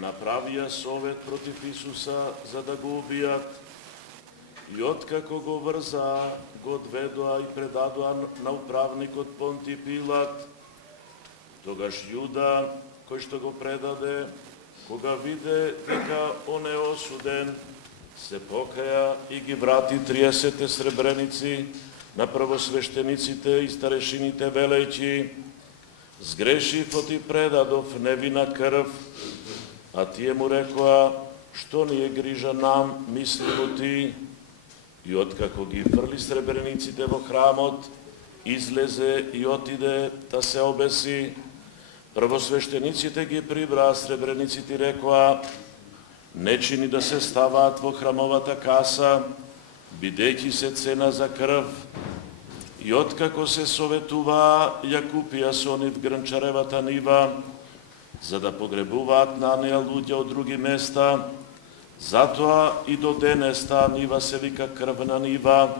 направија совет против Исуса за да го убијат, и откако го врзаа, го одведоа и предадоа на управникот Понтиј Пилат. Тогаш Јуда, кој што го предаде, кога виде дека он е осуден, се покаја и ги врати 30 сребреници на првосвештениците и старешините, велејќи: "Сгрешив и ти предадов невина крв." А тие му рекоа: "Што ни е грижа нам, мислимо ти?" И откако ги фрли сребрениците во храмот, излезе и отиде да се обеси. Првосвештениците ги прибраа сребрениците и рекоа: "Не чини да се ставаат во храмовата каса, бидејќи се цена за крв." И откако се советуваа, ја купија со нив грнчаревата нива, за да погребуваат на неа луѓе од други места. Затоа и до денес таа нива се вика крвна нива.